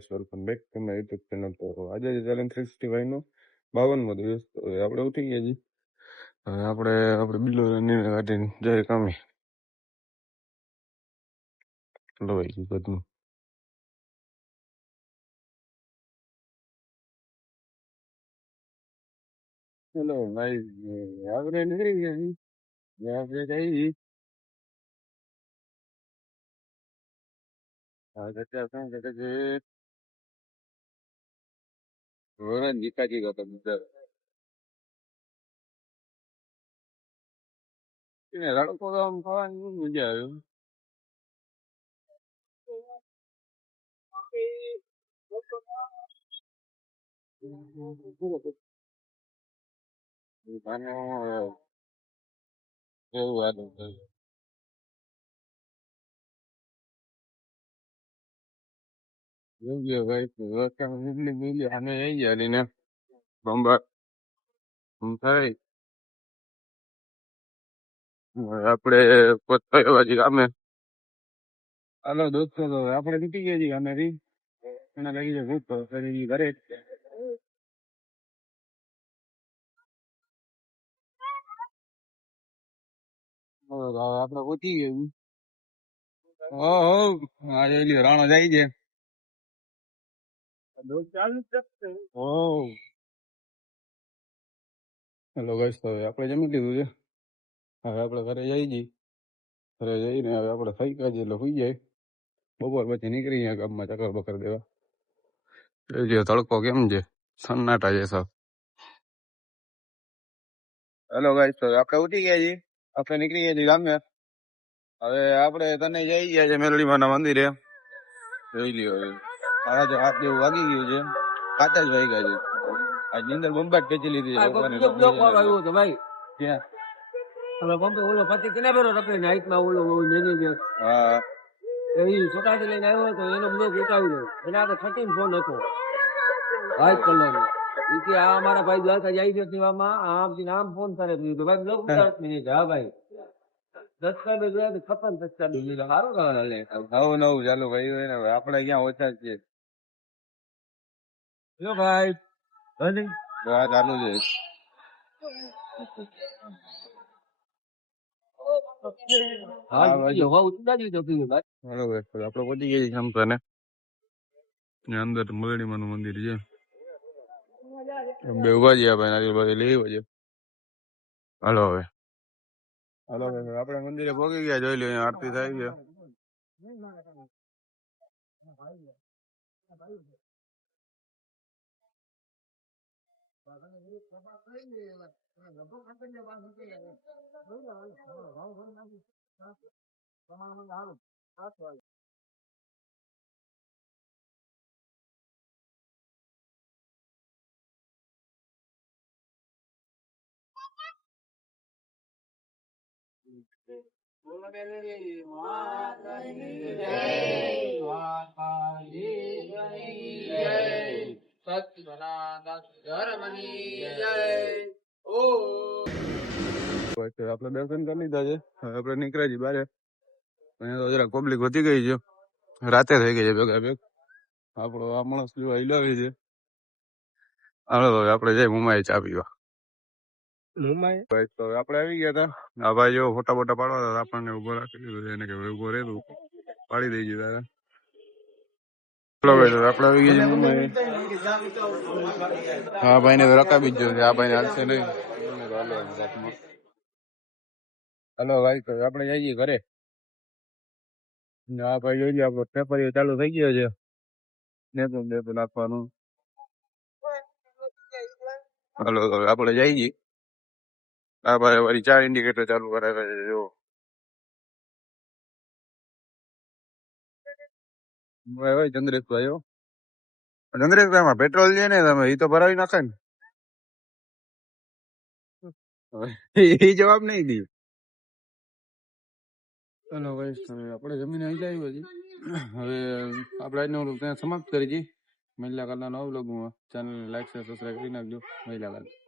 Guys, welcome back to my YouTube channel. તો આજે challenge 365 નો 52મો દિવસ. તો આપણે ઉઠી ગયા છીએ. હવે આપણે બિલો કાઢીને જય કામે લોહી ગયું બધું. ચલો ભાઈ, આપણે નીકળી ગયા છીએ. આપણે જઈ અત્યારે શું કે છે ગીતાજી હતા બધા રડકો તો આમ ખાવાની મજા આવે. એવું વાતું યોગ્ય ભાઈ મિલી અમે આવી ગયા ને બંબર થાય. આપણે પોતાજી ગામે હાલો દોસ્તો. તો આપણે નીકળી ગયા છીએ ગામે થી. એના લાગી જાય ભૂખ તો ફરી ઘરે આપણે પહોંચી ગયા. આજે રાણો જાય છે. હેલો ગાઈસ, તો આપણે જમી લીધું છે. હવે આપણે ઘરે જઈ છીએ. ઘરે જઈને હવે આપણે થઈ ગયા છીએ એટલે સુઈ જાય. બપોર પછી નીકળી ગયા ગામમાં ચક્કર બકર દેવા. જોઈ તડકો કેમ છે, સન્નાટા છે સબ. હેલો ગાઈસ, તો આપણે ઉઠી ગયા છીએ. આપણે નીકળી ગયા છીએ ગામે. હવે આપણે તને જઈ ગયા છે મેલડીમાના મંદિરે. જોઈ લ્યો હવે આજે 8 જેવું વાગી ગયું છે. 5 જ વાગ્યા છે. આ નિંદર બંબાટ ખેંચી લીધી છે. ભાઈ ક્યાં ઓલો પંપે ઓલો પતિ કેને બેરો રખડી નાઈટમાં ઓલો મેનેજર હા એ છોકરાથી લઈને આવ્યો તો એનો બ્લોક ઉતાવી દો. એના તો 13 ફોન હતો વ્હાઈટ કલર નો. ઈ કે આ મારા ભાઈ દ્વારકા જાય છે સેવામાં આમ ફોન કરે તો ભાઈ બ્લોક ઉતાર મિનિટ. હા ભાઈ સબસ્ક્રાઇબર જોયા તો 56 સબસ્ક્રાઇબર સારું કરે લે. નવું ચાલુ ભાઈ હોય ને આપણે ક્યાં ઓછા છે. જો ભાઈ ચાલુ છે. આપડે પહોંચી ગયા ક્ષમતા ને અંદર મલડીમાં નું મંદિર છે. બે ઉભા છીએ ભાઈ નારિયેલ લઈ છે. હાલો હવે આપણે મંદિરે પહોંચી ગયા. જોઈ લો આરતી થાય છે. આપણે દર્શન કરી લીધા છે. આપણે નીકળ્યા છીએ બારે. અહીંયા તો જરા પબ્લિક વધી ગઈ છે. રાતે થઈ ગઈ છે ભેગા ભેગ. આપણો આ માણસ જો હિલાવી છે. હાલો હવે આપણે જઈ મુંબઈ ચા પીવા. તો આપણે આવી ગયા હતા. આ ભાઈ જો ફોટા બોટા પાડવા હતા. આપણને ઉભો રાખી દીધો છે. એને કે ઉભો રહે તું પાડી દઈ તારે. આપણે આવી ગયા મુંબઈ. હા ભાઈ ને તો રકાબી જ છે. આ ભાઈ ને હાલશે નહીં. હાલો ભાઈ, તો આપણે જઈએ ઘરે. હા ભાઈ જોઈ લો આપણો પેપર ચાલુ થઈ ગયો છે. નેતું નાખવાનું. હાલો આપણે જઈએ. હા ભાઈ વળી 4 ઇન્ડિકેટર ચાલુ કરાવે છે. જો ભાઈ ચંદ્રેશભાઈ ચંદ્રેશભાઈ પેટ્રોલ છે ને તમે એ તો ભરાવી નાખે ને. એ જવાબ નહીં દી. ચાલો ભાઈ આપણે જમીન આવી જાય પછી હવે આપણે આજનો ત્યાં સમાપ્ત કરી છીએ. મહિલા કલાનો વ્લોગમાં ચેનલ લાઈક સબસ્ક્રાઇબ કરી નાખજો. મહિલા કલા.